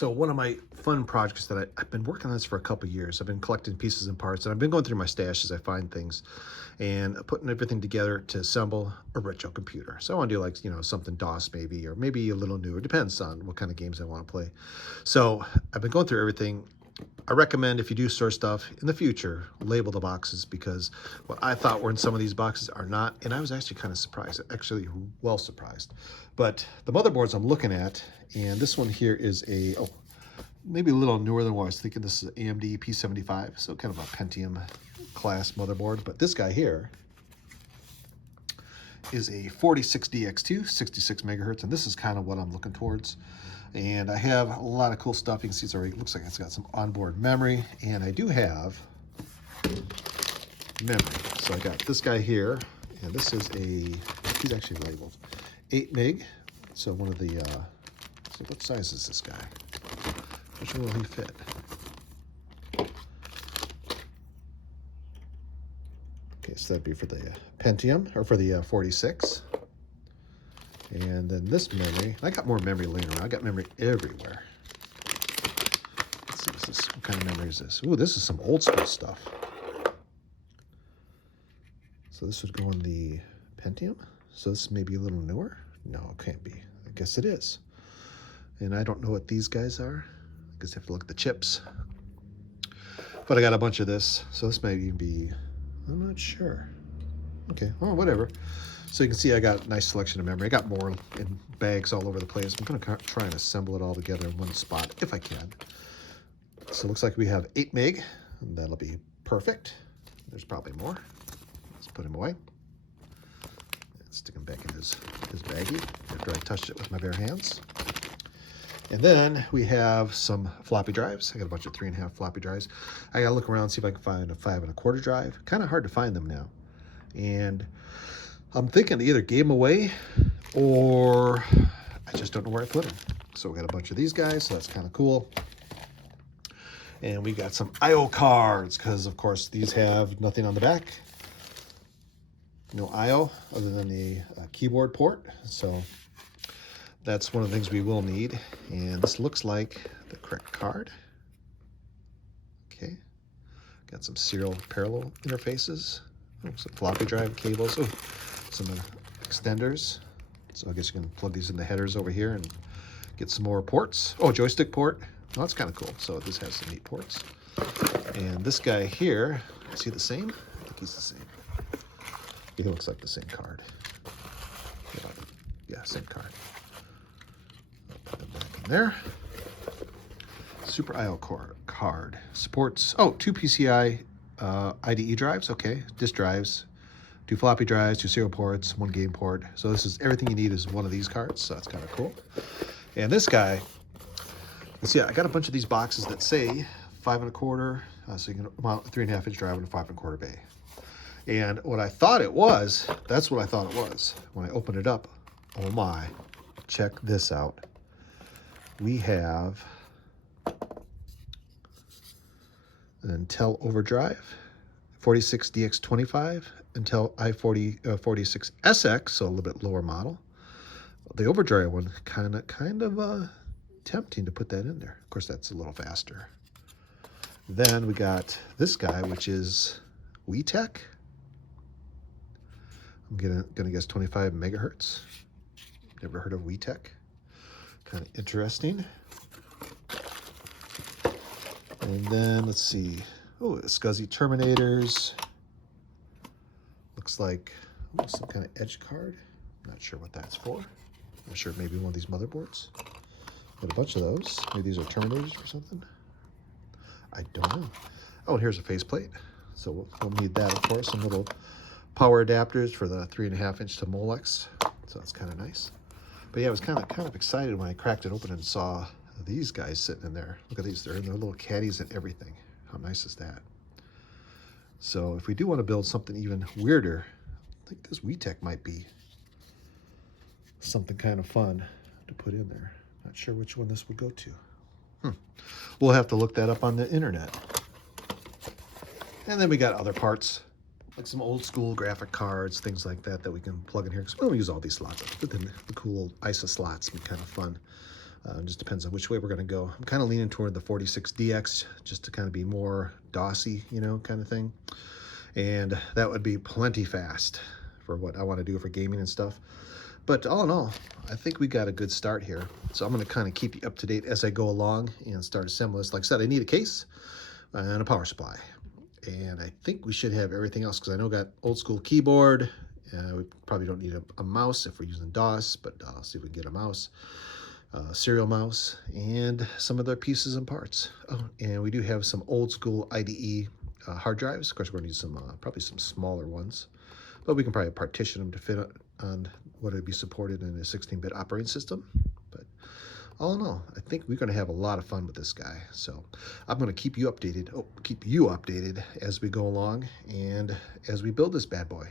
So one of my fun projects that I've been working on this for a couple years. I've been collecting pieces and parts, and I've been going through my stash as I find things and putting everything together to assemble a retro computer. So I want to do like, something DOS maybe, or maybe a little newer. Depends on what kind of games I want to play. So I've been going through everything. I recommend if you do store stuff in the future, label the boxes, because what I thought were in some of these boxes are not, and I was actually kind of surprised, actually well surprised. But the motherboards I'm looking at, and this one here is maybe a little newer than what I was thinking. This is AMD P75, so kind of a Pentium class motherboard. But this guy here is a 46DX2, 66 megahertz, and this is kind of what I'm looking towards. And I have a lot of cool stuff. You can see it already looks like it's got some onboard memory, and I do have memory. So I got this guy here, and this is he's actually labeled 8 meg. So one of the, so what size is this guy? Which one will he fit? Okay, so that'd be for the Pentium, or for the 46. And then this memory, I got more memory laying around. I got memory everywhere. Let's see, what kind of memory is this? Ooh, this is some old school stuff. So this would go in the Pentium. So this may be a little newer. No, it can't be. I guess it is. And I don't know what these guys are. I guess I have to look at the chips. But I got a bunch of this. So this may even be, I'm not sure. Okay, well, whatever. So you can see I got a nice selection of memory. I got more in bags all over the place. I'm going to try and assemble it all together in one spot if I can. So it looks like we have 8 meg, and that'll be perfect. There's probably more. Let's put him away. And stick him back in his baggie after I touched it with my bare hands. And then we have some floppy drives. I got a bunch of 3.5 floppy drives. I got to look around and see if I can find a 5.25 drive. Kind of hard to find them now. And I'm thinking to either give them away or I just don't know where I put them. So we got a bunch of these guys, so that's kind of cool. And we got some I/O cards because, of course, these have nothing on the back. No I/O other than the keyboard port. So that's one of the things we will need. And this looks like the correct card. Okay. Got some serial parallel interfaces. Oh, some floppy drive cables. Oh, some extenders. So I guess you can plug these in the headers over here and get some more ports. Oh, joystick port. Well, that's kind of cool. So this has some neat ports. And this guy here, is he the same? I think he's the same. He looks like the same card. Yeah, same card. I'll put them back in there. Super I/O card. Supports, 2 PCI IDE drives. Okay, disk drives. 2 floppy drives, 2 serial ports, 1 game port. So this is everything you need is one of these cards. So that's kind of cool. And this guy, let's see, I got a bunch of these boxes that say 5.25. So you can mount a 3.5 inch drive and a 5.25 bay. And what I thought it was, that's what I thought it was. When I opened it up, oh my, check this out. We have an Intel Overdrive, 46DX25, Intel i46SX, so a little bit lower model. The Overdrive one, kind of tempting to put that in there. Of course, that's a little faster. Then we got this guy, which is WeTech. I'm gonna guess 25 megahertz. Never heard of WeTech. Kind of interesting. And then let's see. Oh, SCSI Terminators. Looks like some kind of edge card. Not sure what that's for. Not sure, maybe one of these motherboards. Got a bunch of those. Maybe these are terminators for something. I don't know. Oh, and here's a faceplate. So we'll need that, of course. Some little power adapters for the 3.5 inch to Molex. So that's kind of nice. But yeah, I was kind of excited when I cracked it open and saw these guys sitting in there. Look at these. They're in their little caddies and everything. How nice is that? So if we do want to build something even weirder, I think this WeTech might be something kind of fun to put in there. Not sure which one this would go to. We'll have to look that up on the internet. And then we got other parts, like some old school graphic cards, things like that we can plug in here. Because we'll use all these slots. But then the cool old ISA slots be kind of fun. Just depends on which way we're going to go. I'm kind of leaning toward the 46DX just to kind of be more DOSy, you know, kind of thing. And that would be plenty fast for what I want to do for gaming and stuff. But all in all, I think we got a good start here. So I'm going to kind of keep you up to date as I go along and start assembling this. Like I said, I need a case and a power supply. And I think we should have everything else because I know I got old school keyboard. We probably don't need a mouse if we're using DOS, but I'll see if we can get a mouse. Serial mouse, and some other pieces and parts. Oh, and we do have some old school IDE hard drives. Of course, we're going to need some, probably some smaller ones, but we can probably partition them to fit on what would be supported in a 16-bit operating system. But all in all, I think we're going to have a lot of fun with this guy. So I'm going to keep you updated as we go along and as we build this bad boy.